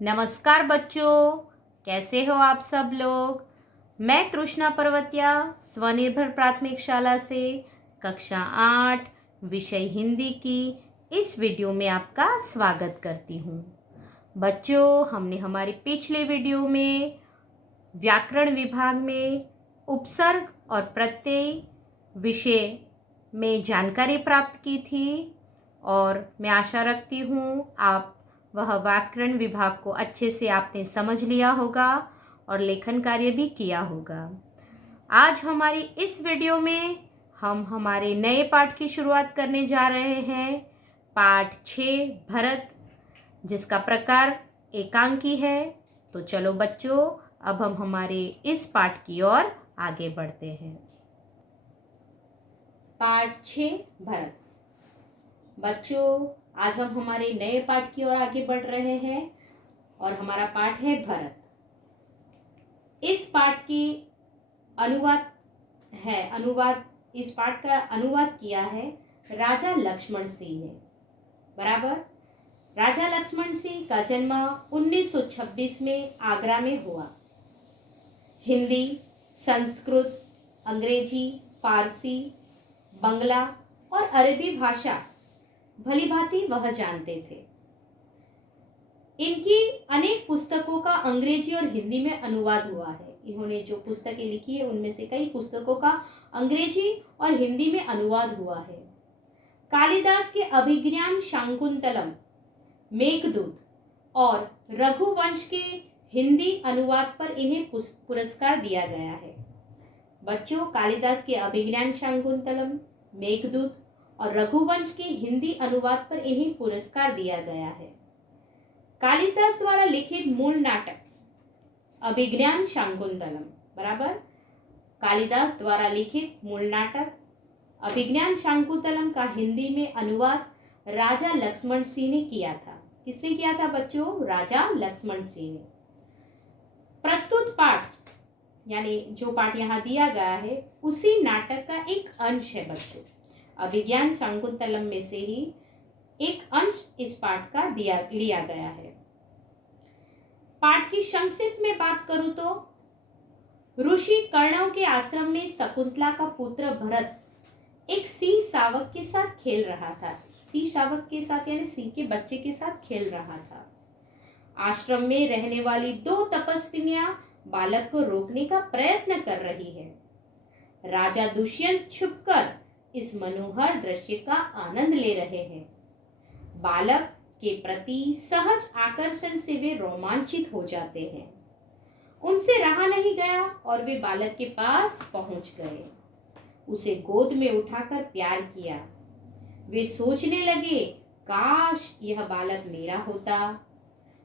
नमस्कार बच्चों, कैसे हो आप सब लोग। मैं तृष्णा पर्वतिया स्वनिर्भर प्राथमिक शाला से कक्षा 8 विषय हिंदी की इस वीडियो में आपका स्वागत करती हूँ। बच्चों, हमने हमारी पिछले वीडियो में व्याकरण विभाग में उपसर्ग और प्रत्यय विषय में जानकारी प्राप्त की थी और मैं आशा रखती हूँ आप वह व्याकरण विभाग को अच्छे से आपने समझ लिया होगा और लेखन कार्य भी किया होगा। आज हमारी इस वीडियो में हम हमारे नए पाठ की शुरुआत करने जा रहे हैं। पाठ 6 भरत, जिसका प्रकार एकांकी है। तो चलो बच्चों, अब हम हमारे इस पाठ की ओर आगे बढ़ते हैं। पाठ 6 भरत। बच्चों, आज हम हमारे नए पाठ की ओर आगे बढ़ रहे हैं और हमारा पाठ है भरत। इस पाठ की इस पाठ का अनुवाद किया है राजा लक्ष्मण सिंह ने। बराबर। राजा लक्ष्मण सिंह का जन्म 1926 में आगरा में हुआ। हिंदी, संस्कृत, अंग्रेजी, फारसी, बंगला और अरबी भाषा भली भांति वह जानते थे। इनकी अनेक पुस्तकों का अंग्रेजी और हिंदी में अनुवाद हुआ है। इन्होंने जो पुस्तकें लिखी है उनमें से कई पुस्तकों का अंग्रेजी और हिंदी में अनुवाद हुआ है। कालिदास के अभिज्ञान शाकुंतलम, मेघदूत और रघुवंश के हिंदी अनुवाद पर इन्हें पुरस्कार दिया गया है। बच्चों, कालिदास के अभिज्ञान शाकुंतलम, मेघदूत और रघुवंश के हिंदी अनुवाद पर इन्हें पुरस्कार दिया गया है। कालिदास द्वारा लिखित मूल नाटक अभिज्ञान शाकुंतलम, बराबर। कालिदास द्वारा लिखित मूल नाटक अभिज्ञान शाकुंतलम का हिंदी में अनुवाद राजा लक्ष्मण सिंह ने किया था। किसने किया था बच्चों? राजा लक्ष्मण सिंह ने। प्रस्तुत पाठ यानी जो पाठ यहाँ दिया गया है उसी नाटक का एक अंश है बच्चों। अभिज्ञान शाकुंतलम में से ही एक अंश इस पाठ का लिया गया है। पाठ की संक्षिप्त में बात करूं तो ऋषि कर्णव के आश्रम में शकुंतला का पुत्र भरत एक सिंह शावक के साथ खेल रहा था। सिंह शावक के साथ यानी सिंह के बच्चे के साथ खेल रहा था। आश्रम में रहने वाली 2 तपस्विनियां बालक को रोकने का प्रयत्न कर रही है। राजा दुष्यंत छुपकर इस मनोहर दृश्य का आनंद ले रहे हैं। बालक के प्रति सहज आकर्षण से वे रोमांचित हो जाते हैं। उनसे रहा नहीं गया और वे बालक के पास पहुंच गए। उसे गोद में उठाकर प्यार किया। वे सोचने लगे, काश यह बालक मेरा होता।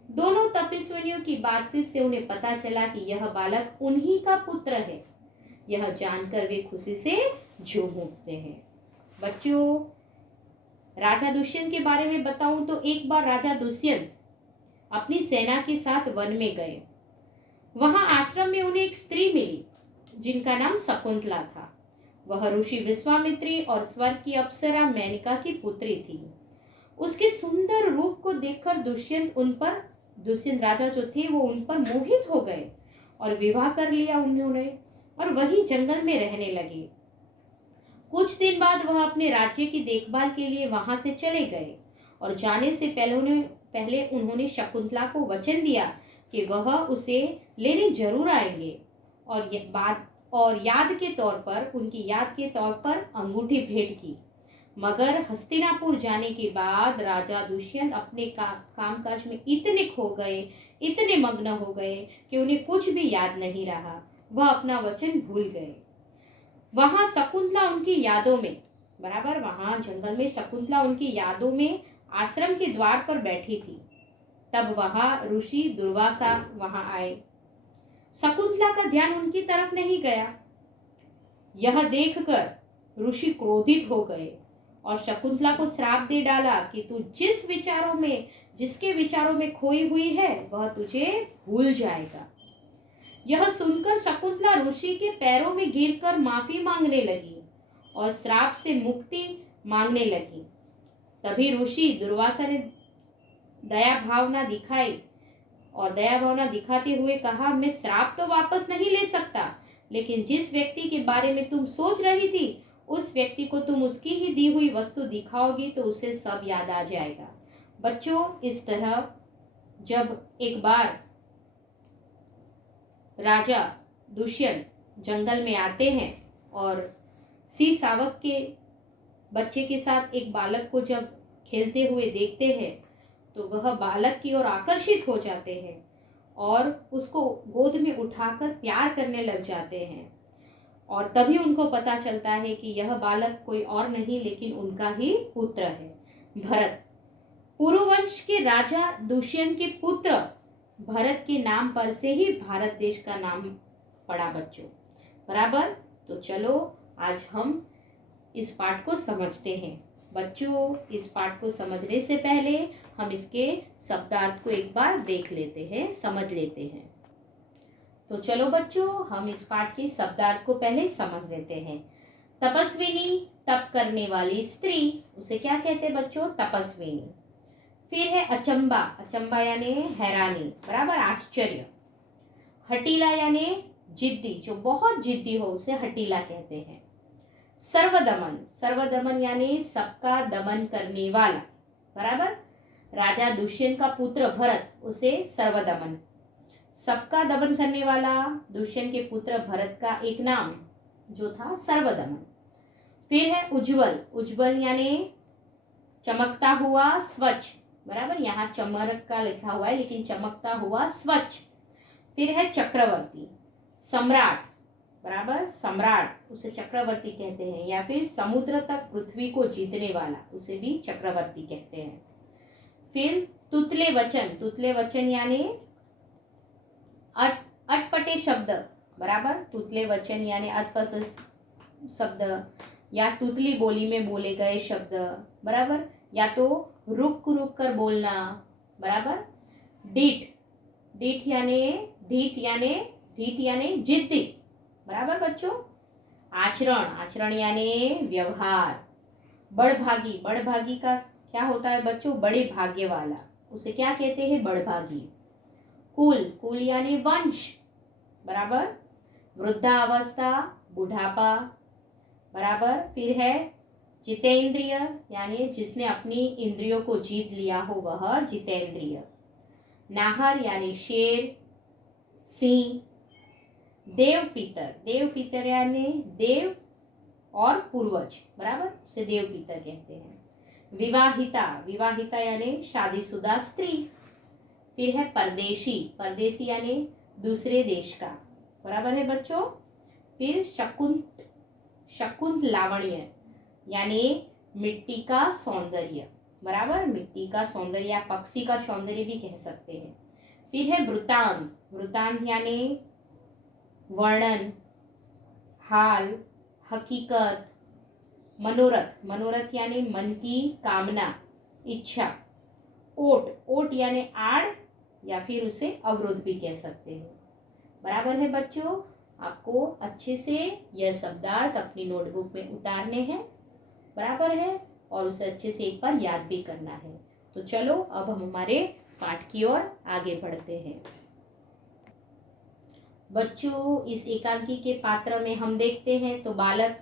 दोनों तपस्विनियों की बातचीत से उन्हें पता चला कि यह बालक उन्हीं का पुत्र है। यह जानकर वे खुशी से झूम उठते हैं। बच्चों, राजा दुष्यंत के बारे में बताऊं तो एक बार राजा दुष्यंत अपनी सेना के साथ वन में गए। वहां आश्रम में उन्हें एक स्त्री मिली जिनका नाम शकुंतला था। वह ऋषि विश्वामित्री और स्वर्ग की अप्सरा मेनका की पुत्री थी। उसके सुंदर रूप को देखकर दुष्यंत राजा जो थे वो उन पर मोहित हो गए और विवाह कर लिया उन्होंने और वही जंगल में रहने लगे। कुछ दिन बाद वह अपने राज्य की देखभाल के लिए वहां से चले गए और जाने से पहले उन्होंने शकुंतला को वचन दिया कि वह उसे लेने जरूर आएंगे और उनकी याद के तौर पर अंगूठी भेंट की। मगर हस्तिनापुर जाने के बाद राजा दुष्यंत अपने कामकाज में इतने मग्न हो गए कि उन्हें कुछ भी याद नहीं रहा। वह अपना वचन भूल गए। वहां शकुंतला उनकी यादों में, बराबर, वहां जंगल में शकुंतला उनकी यादों में आश्रम के द्वार पर बैठी थी। तब वहां ऋषि दुर्वासा वहां आए। शकुंतला का ध्यान उनकी तरफ नहीं गया। यह देखकर ऋषि क्रोधित हो गए और शकुंतला को श्राप दे डाला कि तू जिसके विचारों में खोई हुई है वह तुझे भूल जाएगा। यह सुनकर शकुंतला ऋषि के पैरों में गिरकर माफी मांगने लगी और श्राप से मुक्ति मांगने लगी। तभी ऋषि दुर्वासा ने दया भावना दिखाई और दया भावना दिखाते हुए कहा, मैं श्राप तो वापस नहीं ले सकता, लेकिन जिस व्यक्ति के बारे में तुम सोच रही थी उस व्यक्ति को तुम उसकी ही दी हुई वस्तु दिखाओगी तो उसे सब याद आ जाएगा। बच्चों, इस तरह जब एक बार राजा दुष्यंत जंगल में आते हैं और सी सावक के बच्चे के साथ एक बालक को जब खेलते हुए देखते हैं तो वह बालक की ओर आकर्षित हो जाते हैं और उसको गोद में उठाकर प्यार करने लग जाते हैं। और तभी उनको पता चलता है कि यह बालक कोई और नहीं लेकिन उनका ही पुत्र है, भरत। पुरुवंश के राजा दुष्यंत के पुत्र भरत के नाम पर से ही भारत देश का नाम पड़ा बच्चों, बराबर। तो चलो आज हम इस पाठ को समझते हैं। बच्चों, इस पाठ को समझने से पहले हम इसके शब्दार्थ को एक बार देख लेते हैं, समझ लेते हैं। तो चलो बच्चों, हम इस पाठ के शब्दार्थ को पहले समझ लेते हैं। तपस्विनी, तप करने वाली स्त्री, उसे क्या कहते हैं बच्चों? तपस्विनी। फिर है अचंबा, अचंबा यानी हैरानी, बराबर, आश्चर्य। हटीला यानी जिद्दी, जो बहुत जिद्दी हो उसे हटीला कहते हैं। सर्वदमन, सर्वदमन यानी सबका दमन करने वाला, बराबर। राजा दुष्यंत का पुत्र भरत, उसे सर्वदमन, सबका दमन करने वाला दुष्यंत के पुत्र भरत का एक नाम जो था सर्वदमन। फिर है उज्जवल, उज्जवल यानी चमकता हुआ, स्वच्छ, बराबर। यहाँ चमक का लिखा हुआ है लेकिन चमकता हुआ, स्वच्छ। फिर है चक्रवर्ती, सम्राट, बराबर, सम्राट, उसे चक्रवर्ती कहते हैं। या फिर समुद्र तक पृथ्वी को जीतने वाला, उसे भी चक्रवर्ती कहते हैं। फिर तुतले वचन, तुतले वचन यानी अटपटे शब्द, बराबर। तुतले वचन यानी अटपटे शब्द या तुतली बोली में बोले गए शब्द, बराबर, या तो रुक रुक कर बोलना, बराबर। डीठ, डीठ यानी ढीठ यानी ढीठ यानी जिद्दी, बराबर बच्चों। आचरण, आचरण यानी व्यवहार। बड़भागी, बड़भागी का क्या होता है बच्चों? बड़े भाग्य वाला, उसे क्या कहते हैं? बड़भागी। कुल, कुल यानी वंश, बराबर। वृद्धावस्था, बुढ़ापा, बराबर। फिर है जितेंद्रिय, यानी जिसने अपनी इंद्रियों को जीत लिया हो वह जितेंद्रिय। नाहर यानी शेर, सिंह। देवपितर, देवपितर यानी देव और पूर्वज, बराबर, उसे देवपितर कहते हैं। विवाहिता, विवाहिता यानी शादीशुदा स्त्री। फिर है परदेशी, परदेशी यानी दूसरे देश का, बराबर है बच्चों। फिर शकुंत, शकुंत लावण्य यानी मिट्टी का सौंदर्य, बराबर, मिट्टी का सौंदर्य या पक्षी का सौंदर्य भी कह सकते हैं। फिर है वृतांत, वृतांत यानी वर्णन, हाल, हकीकत। मनोरथ, मनोरथ यानी मन की कामना, इच्छा। ओट, ओट यानी आड़ या फिर उसे अवरोध भी कह सकते हैं, बराबर है बच्चों। आपको अच्छे से यह शब्दार्थ अपनी नोटबुक में उतारने हैं, बराबर है, और उसे अच्छे से एक बार याद भी करना है। तो चलो अब हम हमारे पाठ की ओर आगे बढ़ते हैं। बच्चों, इस एकांकी के पात्र में हम देखते हैं तो बालक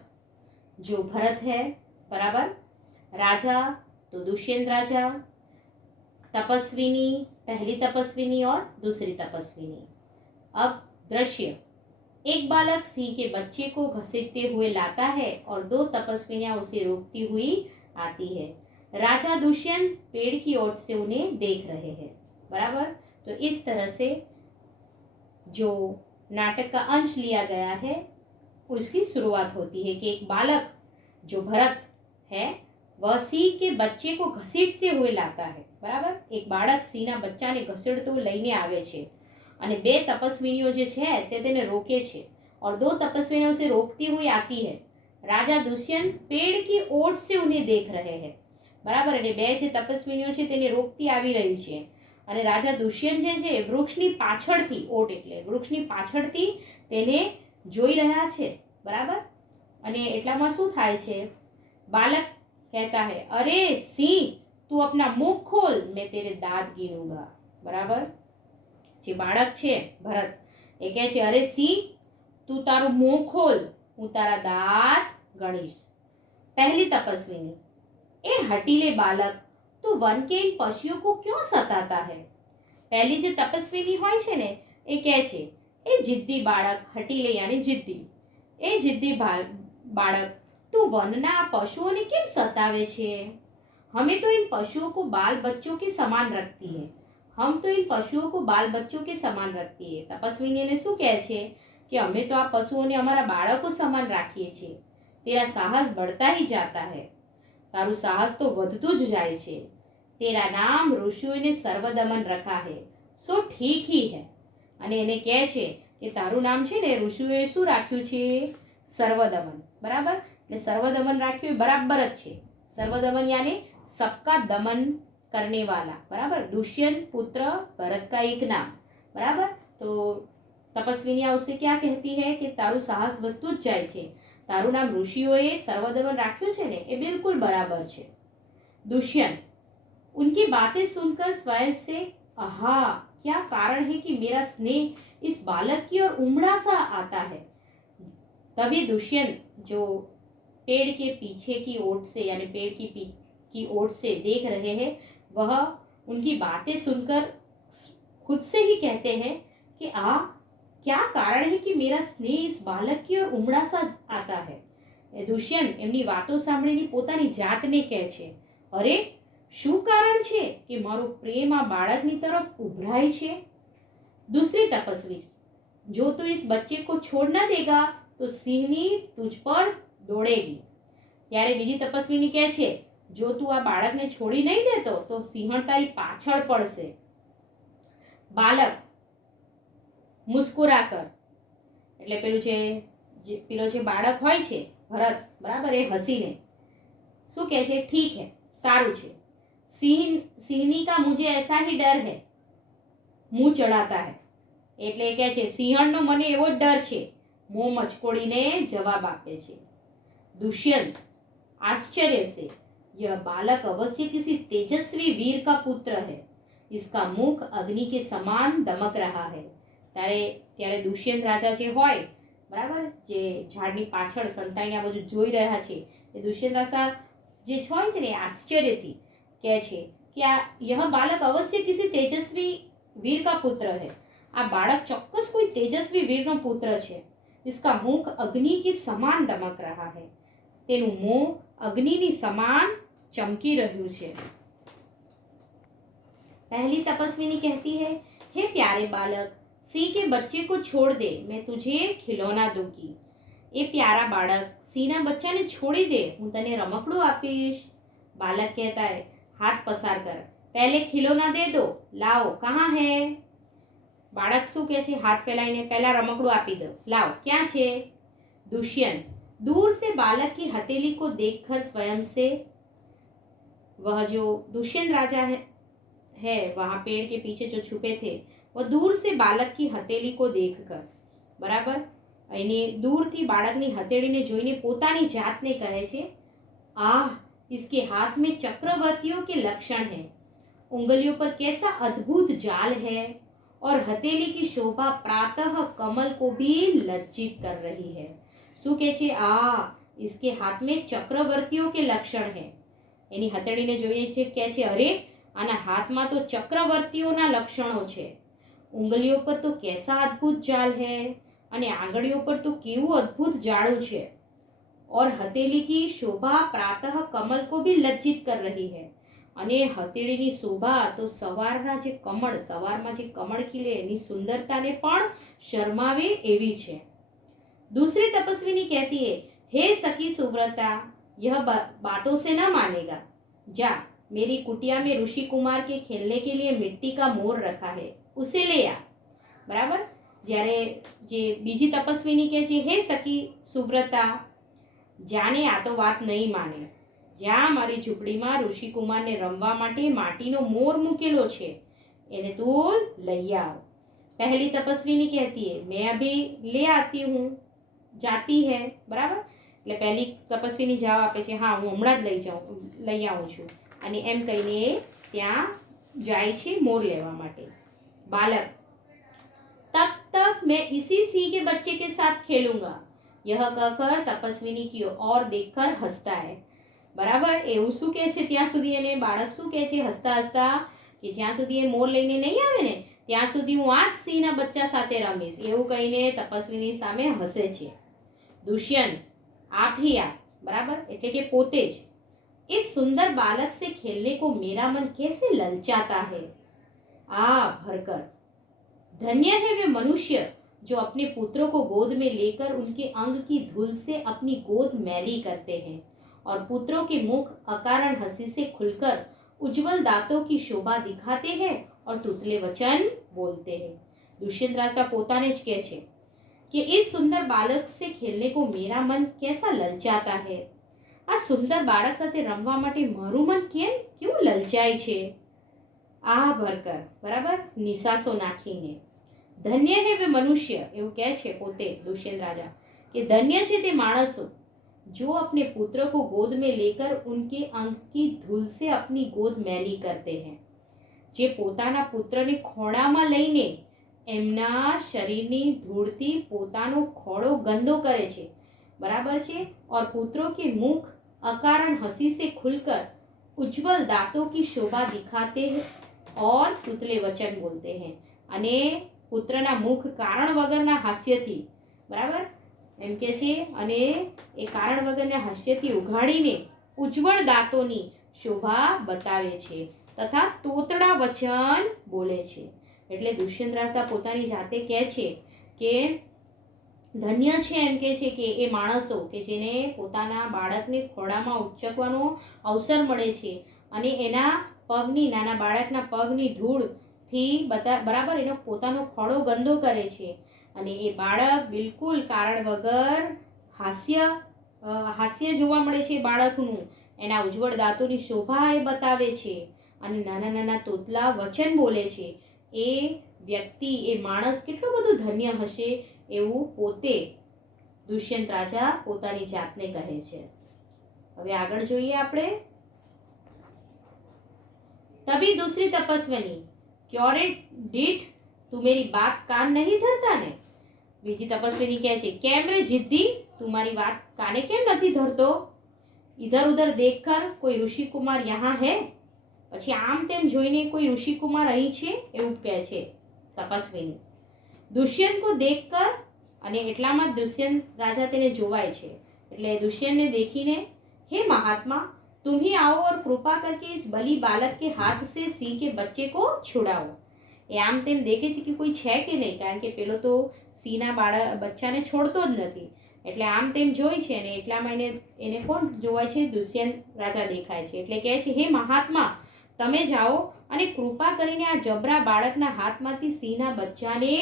जो भरत है, बराबर, राजा तो दुष्यंत राजा, तपस्विनी, पहली तपस्विनी और दूसरी तपस्विनी। अब दृश्य, एक बालक सिंह के बच्चे को घसीटते हुए लाता है और दो तपस्विनियां उसे रोकती हुई आती है। राजा दुष्यंत पेड़ की ओर से उन्हें देख रहे हैं, बराबर। तो इस तरह से जो नाटक का अंश लिया गया है उसकी शुरुआत होती है कि एक बालक जो भरत है वह सिंह के बच्चे को घसीटते हुए लाता है, बराबर। एक બાળક સિંહના બચ્ચાને ઘસેડતો લઈને આવે છે અને બે તપસ્વીનીઓ જે છે તે તેને રોકે છે और दो तपस्वियों से रोकती हुई आती है। राजा दुष्यंत पेड़ की ओट से उन्हें देख रहे हैं, बराबर। અને બે જે તપસ્વીનીઓ છે તેને રોકતી આવી રહી છે અને રાજા દુષ્યંત જે છે વૃક્ષની પાછળથી, ઓટ એટલે વૃક્ષની પાછળથી તેને જોઈ રહ્યા છે, બરાબર। અને એટલામાં શું થાય છે? બાલક कहता है, अरे सिंह तू अपना मुंह खोल, मैं तेरे दांत गिनूंगा, बराबर। જે બાળક છે ભરત એ કહે છે, અરે સિંહ, તું તારું મોં ખોલ, હું તારા દાંત ગણીશ. पहली तपस्विनी, ए हटीले बालक, तू वन के इन पशुओं को क्यों सताता है? પહેલી જે તપસ્વીની હોય છે ને એ કહે છે, એ જિદ્દી બાળક, હટીલે યાनी जिद्दी, ए जिद्दी बालक, तू वनना पशुओं ने क्यों सतावे छे? हमें तो इन पशुओं को बाल बच्चों के समान रखती है, हम तो इन पशुओं को बाल बच्चों के समान रखती है. તપસ્વીનીને શું કહે છે કે અમે તો આ પશુઓને અમારા બાળકો સમાન રાખીએ છીએ. તેરા સાહસ बढ़ता ही जाता है, તારું સાહસ તો વધતું જ જાય છે. તેરા નામ ઋષિઓએ સર્વદમન રખા હે, સો ઠીક હી હે. અને એને કહે છે કે તારું નામ છે ને ઋષિઓએ શું રાખ્યું છે? સર્વદમન. બરાબર, એટલે સર્વદમન રાખ્યું બરાબર જ છે. सर्वदमन यानी सबका दमन करने वाला. बराबर, दुष्यंत पुत्र भरत का एक नाम. बराबर, तो तपस्विनिया उससे क्या कहती है कि तारू साहस વધતું જ જાય છે, તારું નામ ऋषियों सर्वदमन રાખ્યું છે ને એ बिल्कुल बराबर છે. दुष्यंत, उनकी बातें सुनकर स्वयं से आहा, क्या कारण है कि मेरा स्नेह इस बालक की ओर उमड़ा सा आता है. तभी दुष्यंत जो पेड़ के पीछे की ओट से यानी पेड़ की ओट से देख रहे हैं, वह उनकी बातें सुनकर खुद से ही कहते हैं कि क्या कारण है कि मेरा स्नेह इस बालक की ओर उमड़ा सा आता है. दुष्यंत એમની વાતો સાંભળીને પોતાની જાતને કહે છે, અરે શું કારણ છે કે મારો પ્રેમ આ બાળકની તરફ ઉભરાય છે. दूसरी तपस्वी, जो तू इस बच्चे को छोड़ न देगा तो सिंहनी तुझ पर દોડેગી. ત્યારે બીજી તપસ્વીની કહે છે, જો તું આ બાળકને છોડી નહીં દેતો તો સિંહણ તારી પાછળ પડશે. બાલક મુસ્કુરા કર, એટલે પેલો જે બાળક હોય છે ભરત, બરાબર, એ હસીને શું કહે છે? ઠીક હે, સારું છે. સિંહની કા મુझे ऐसा ही डर है, મુંહ ચડાતા હે. એટલે કહે છે સિંહણનો મને એવો જ ડર છે, મોં મચકોડીને જવાબ આપે છે. दुष्यंत आश्चर्य से, यह बालक अवश्य किसी तेजस्वी वीर का पुत्र है, इसका मुख अग्नि के समान दमक रहा है. ત્યારે દુષ્યંત રાજા જે હોય, બરાબર, જે ઝાડની પાછળ સંતાઈને આ બધું જોઈ રહ્યા છે, એ દુષ્યંત રાજા જે હોય છે ને એ આશ્ચર્યથી કહે છે કે यह बालक अवश्य किसी तेजस्वी वीर का पुत्र है. આ બાળક ચોક્કસ કોઈ તેજસ્વી વીરનો પુત્ર છે. इसका मुख अग्नि के समान दमक रहा है, તેનું મોં અગ્નિની સમાન ચમકી રહ્યું છે. पहली तपस्विनी कहती है, हे प्यारे बालक, सिंह के बच्चे को छोड़ दे, मैं तुझे खिलौना दूंगी. ए प्यारा बालक, सिंहના બચ્ચાને છોડી દે, હું તને રમકડું આપીશ. बालक कहता है, हाथ पसार कर, पहले खिलौना दे दो, लाओ, कहाँ है? बालक શું કહે છે? હાથ ફેલાઈને પહેલા રમકડું આપી દો, લાવ, ક્યાં છે? दुष्यंत दूर से बालक की हथेली को देखकर स्वयं से, वह जो दुष्यंत राजा है वहां पेड़ के पीछे जो छुपे थे, वह दूर से बालक की हथेली को देखकर, बराबर, એની દૂરથી બાળકની હથેળીને જોઈને પોતાની જાતને કહે છે, આહ, इसके हाथ में चक्रवर्तियों के लक्षण है, उंगलियों पर कैसा अद्भुत जाल है, और हथेली की शोभा प्रातः कमल को भी लज्जित कर रही है. શું કહે છે? इसके हाथ में चक्रवर्तियों के लक्षण है. એની હથેળીને જોઈએ છે, કહે છે, અરે આના હાથમાં તો ચક્રવર્તીઓના લક્ષણો છે. ઉંગલીઓ પર તો કેસા અદ્ભુત જાલ હે, અને આંગળીઓ પર તો કેવું અદ્ભુત જાળું છે. और हथेली की शोभा प्रातः कमल को भी लज्जित कर रही है. અને હથેળીની શોભા તો સવારમાં જે કમળ ખીલે એની સુંદરતાને પણ શરમાવે એવી છે. दूसरी तपस्विनी कहती है, हे सखी सुव्रता, यह बातों से न मानेगा, जा, मेरी कुटिया में ऋषि कुमार के खेलने के लिए मिट्टी का मोर रखा है, उसे ले आ. बराबर, જ્યારે જે બીજી તપસ્વીની કહે છે, હે સખી સુવ્રતા, જાને આ તો વાત નહીં માને, જ્યાં મારી ઝૂંપડીમાં ઋષિકુમારને રમવા માટે માટીનો મોર મૂકેલો છે, એને તું લઈ આવ. પહેલી તપસ્વીની કહેતી है, मैं अभी ले आती हूँ, जाती है. બરાબર, એટલે પહેલી તપસ્વીની જવાબ આપે છે, હા, હું હમણાં જ લઈ આવું છું, અને એમ કહીને ત્યાં જાય છે મોર લેવા માટે. બાલક, तक मैं इसी सिंह के बच्चे के साथ खेलूंगा। यह कहकर तपस्विनी की ओर देखकर हंसता है। बराबर, એવું શું કહે છે ત્યાં સુધી એને બાળક શું કહે છે હસતા હસતા કે જ્યાં સુધી એ મોર લઈને નહીં આવે ને ત્યાં સુધી હું આ જ સિંહના બચ્ચા સાથે રમીશ, એવું કહીને તપસ્વીની સામે હસે છે। દુષ્યંત आप ही आप, बराबर એટલે કે પોતે જ, इस सुंदर बालक से खेलने को मेरा मन कैसे ललचाता है। आ भरकर, धन्य है वे मनुष्य जो अपने पुत्रों को गोद में लेकर उनके अंग की धूल से अपनी गोद मैली करते हैं और पुत्रों के मुख अकारण हंसी से खुलकर उज्जवल दांतों की शोभा दिखाते हैं और तुतले वचन बोलते हैं। दुष्यंत राजा પોતાને જ કહે છે कि इस सुंदर बालक से खेलने को मेरा मन कैसा ललचाता है। આ સુંદર બાળક સાથે રમવા માટે મારું મન કેવું લલચાય છે। આ ભરકર, બરાબર, નિશાસો નાખીને। ધન્ય હે વે મનુષ્ય, એવું કહે છે પોતે દુષ્યંત રાજા કે ધન્ય છે તે માણસો जो अपने पुत्र को गोद में लेकर उनके अंग की धूल से अपनी गोद मैली करते हैं, જે પોતાના પુત્રને ખોળામાં લઈને એમના શરીરની ધૂળથી પોતાનો ખોળો ગંદો કરે છે। बराबर છે। और पुत्रों के मुख अकारण हंसी से खुलकर उज्जवल दांतों की शोभा दिखाते हैं और तुतले वचन बोलते हैं। અને પુત્રના મુખ કારણ વગરના હાસ્યથી, બરાબર એમ કે છે, અને એ કારણ વગરના હાસ્યથી ઉઘાડીને ઉજ્જવળ દાંતોની શોભા બતાવે છે તથા તોતડા વચન બોલે છે। એટલે દુષ્યંત રાજા પોતાની જાતે કહે છે કે ધન્ય છે, એમ કે છે કે એ માણસો કે જેને પોતાના બાળકને ખોળામાં ઉચકવાનો અવસર મળે છે અને એના પગની, નાના બાળકના પગની ધૂળથી બરાબર એનો પોતાનો ખોળો ગંદો કરે છે અને એ બાળક બિલકુલ કારણ વગર હાસ્ય જોવા મળે છે બાળકનું, એના ઉજ્જવળ દાંતોની શોભા એ બતાવે છે અને નાના નાના તોતલા વચન બોલે છે। એ વ્યક્તિ, એ માણસ કેટલો બધો ધન્ય હશે એવું પોતે દુષ્યંત રાજા પોતાની જાતને કહે છે। હવે આગળ જોઈએ આપણે। तभी दूसरी तपस्विनी, क्योरे डीठ, तू मेरी बात कान नहीं धरता ने। बीजी तपस्विनी कहे छे, केम रे जिद्दी, तू मारी बात काने केम नहीं धरतो। इधर उधर देखकर कोई ऋषि कुमार यहाँ है, પછી આમ તેમ જોઈને કોઈ ઋષિ કુમાર અહીં છે એવું કહે છે તપસ્વીની। દુષ્યંત को देखकर, અને એટલામાં દુષ્યંત રાજા તેને જોવાય છે એટલે દુષ્યંતને देखीने, हे महात्मा तुम ही आओ और कृपा करके इस बलि बालक के हाथ से सिंह के बच्चे को छुड़ाओ। એ આમ તેમ દેખે છે કે કોઈ છે કે નહીં, કારણ કે પેલો તો સિંહના બચ્ચાને છોડતો જ નથી એટલે આમ તેમ જોઈ છે અને એટલામાં એને કોણ જોવાય છે, દુષ્યંત રાજા દેખાય છે એટલે કહે છે, હે મહાત્મા તમે જાઓ અને કૃપા કરીને આ જબરા બાળકના હાથમાંથી સિંહના બચ્ચાને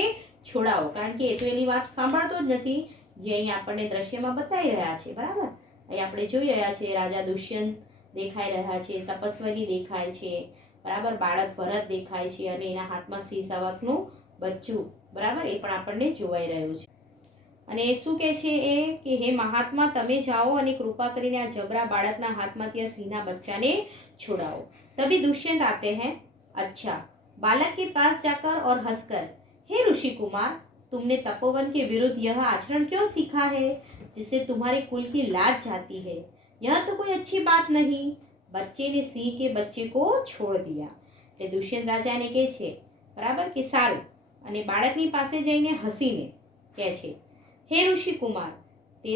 છોડાવો, કારણ કે એ તો એની વાત સાંભળતો જ નથી જે અહીં આપણને દ્રશ્યમાં બતાવી રહ્યા છે। બરાબર, અહીં આપણે જોઈ રહ્યા છે રાજા દુષ્યંત દેખાઈ રહ્યા છે, તપસ્વીની દેખાય છે, બરાબર, બાળક ભરત દેખાય છે અને એના હાથમાં સિંહ શાવકનું બચ્ચું, બરાબર, એ પણ આપણને જોવાઈ રહ્યું છે। અને એ શું કહે છે એ કે હે મહાત્મા તમે જાઓ અને કૃપા કરીને આ જબરા બાળકના હાથમાંથી આ સિંહના બચ્ચાને छुड़ाओ। तभी दुष्यंत आते हैं। अच्छा, बालक के पास जाकर और हंसकर, हे ऋषि कुमार तुमने तपोवन के विरुद्ध यह आचरण क्यों सीखा है जिससे तुम्हारे कुल की लाज जाती है। यह तो कोई अच्छी बात नहीं। बच्चे ने सिंह के बच्चे को छोड़ दिया। એટલે દુષ્યંત રાજાને કહે છે, બરાબર, કે સારું, અને બાળકની પાસે જઈને હસીને કહે છે, હે ઋષિ કુમાર તે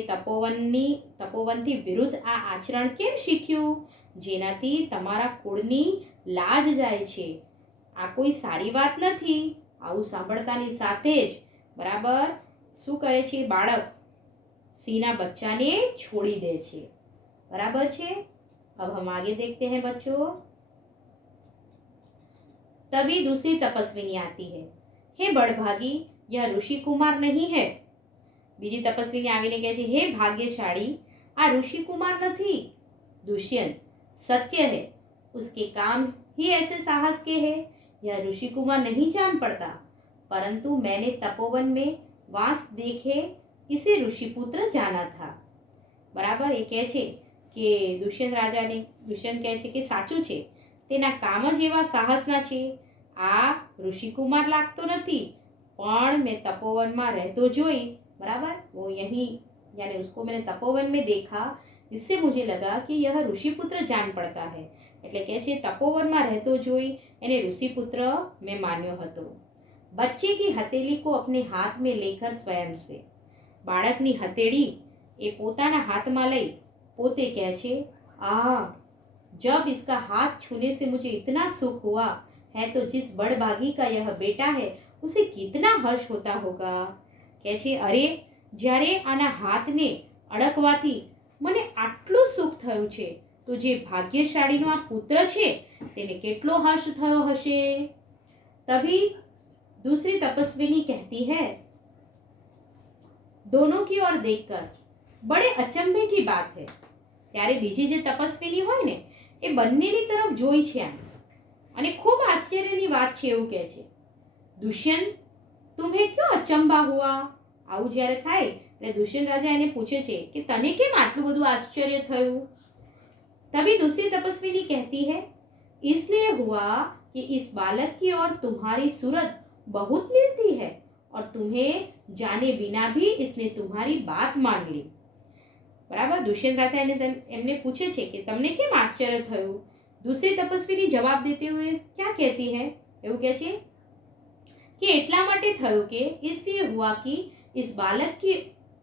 તપોવનથી વિરુદ્ધ આ આચરણ કેમ શીખ્યું જેનાથી તમારા કુળની લાજ જાય છે। આ કોઈ સારી વાત નથી। આવું સાંભળતાની સાથે જ, બરાબર, શું કરે છે બાળક સિંહના બચ્ચાને છોડી દે છે। बराबर છે। अब हम आगे देखते हैं बच्चों। तभी दूसरी तपस्विनी आती है। हे बड़भागी यह ऋषि कुमार नहीं है। बीजी तपस्विनी आवीने कहे छे, हे भाग्यशाળી आ ऋषि कुमार नहीं। दुष्यंत सत्य है, उसके काम ही ऐसे साहस के हैं। यह ऋषि कुमार नहीं जान पड़ता, परंतु मैंने तपोवन में वास देखे इसे ऋषि पुत्र जाना था। बराबर, ये कहे छे કે દુષ્યંત કહે છે કે સાચું છે, તેના કામ જ એવા સાહસના છે। આ ઋષિકુમાર લાગતો નથી, पण मैं तपोवन में रहतो जोई, बराबर, वो यही यानी उसको मैंने तपोवन में देखा, इससे मुझे लगा कि यह ऋषिपुत्र जान पड़ता है। એટલે કહે છે તપોવનમાં રહેતો જોઈ એને ઋષિपुत्र મેં માન્યો હતો। बच्चे की हथेली को अपने हाथ में लेकर स्वयं से, बाळकनी हथेળી એ પોતાના હાથમાં લઈ પોતે કહે છે, आ जब इसका हाथ छूने से मुझे इतना सुख हुआ है तो जिस बड़भागी का यह बेटा है उसे कितना हर्ष होता होगा। કહે છે અરે જ્યારે આના હાથને અડકવાથી મને આટલું સુખ થયું છે તો જે ભાગ્યશાળીનો આ પુત્ર છે તેને કેટલો હર્ષ થયો હશે। तभी दूसरी तपस्विनी कहती है, दोनों की ओर देखकर बड़े अचंभे की बात है। ત્યારે બીજી જે તપસ્વીની હોય ને એ બંનેની તરફ જોઈ છે અને ખૂબ આશ્ચર્યની વાત છે એવું કહે છે, દુષ્યંત तुम्हें क्यों अचंबा हुआ। આવું જ્યારે થાય એટલે દુષ્યંત રાજા એને પૂછે છે કે તને કેમ આટલું બધું આશ્ચર્ય થયું। तभी दूसरी तपस्विनी कहती है, इसलिए हुआ कि इस बालक की ओर तुम्हारी सूरत बहुत मिलती है और तुम्हें जाने बिना भी इसने तुम्हारी बात मान ली। बराबर, दुष्यंत राजा एमने पूछे छे कि तमने केम आश्चर्य थयो। दूसरी तपस्विनी जवाब देते हुए क्या कहती है, एवं कहे छे कि एटला माटे थयो के इसलिए हुआ कि इस बालक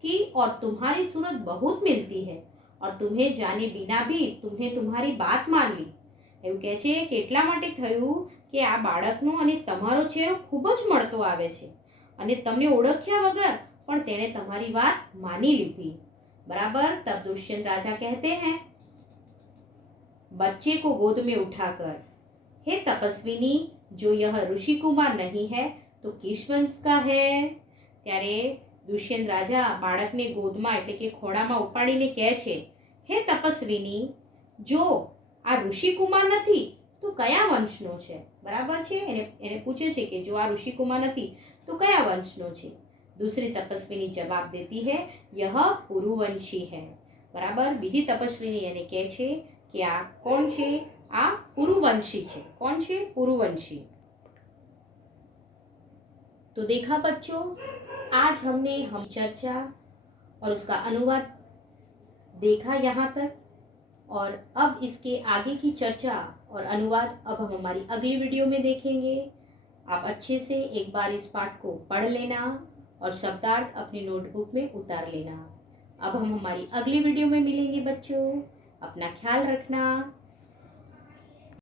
की और तुम्हारी सूरत बहुत मिलती है और तुम्हें जाने बिना भी तुम्हें तुम्हारी बात मान ली। એવું કહે છે કે એટલા માટે થયું કે આ બાળકનો અને તમારો ચહેરો ખૂબ જ મળતો આવે છે અને તમને ઓળખ્યા વગર પણ તેણે તમારી વાત માની લીધી। बराबर, तब दुष्यंत राजा कहते हैं, बच्चे को गोद में उठाकर, हे तपस्विनी, जो यह ऋषि कुमार नहीं है तो किस वंश का है। ત્યારે દુષ્યંત રાજા બાળકને ગોદમાં એટલે કે ખોળામાં ઉપાડીને કહે છે, હે તપસ્વિની, જો આ ઋષિકુમાર નથી તો કયા વંશનો છે। બરાબર છે, એને પૂછે છે કે જો આ ઋષિકુમાર નથી તો કયા વંશનો છે। दूसरी तपस्विनी जवाब देती है, यह पुरुवंशी है। बराबर, बीजी तपस्विनी એને કહે છે કે આ કોણ છે, આ પુરુવંશી છે। કોણ છે? पुरुवंशी। तो देखा बच्चों, आज हमने चर्चा और उसका अनुवाद देखा यहाँ तक, और अब इसके आगे की चर्चा और अनुवाद अब हम हमारी अगली वीडियो में देखेंगे। आप अच्छे से एक बार इस पाठ को पढ़ लेना और शब्दार्थ अपनी नोटबुक में उतार लेना। अब हम हमारी अगली वीडियो में मिलेंगे बच्चों, अपना ख्याल रखना।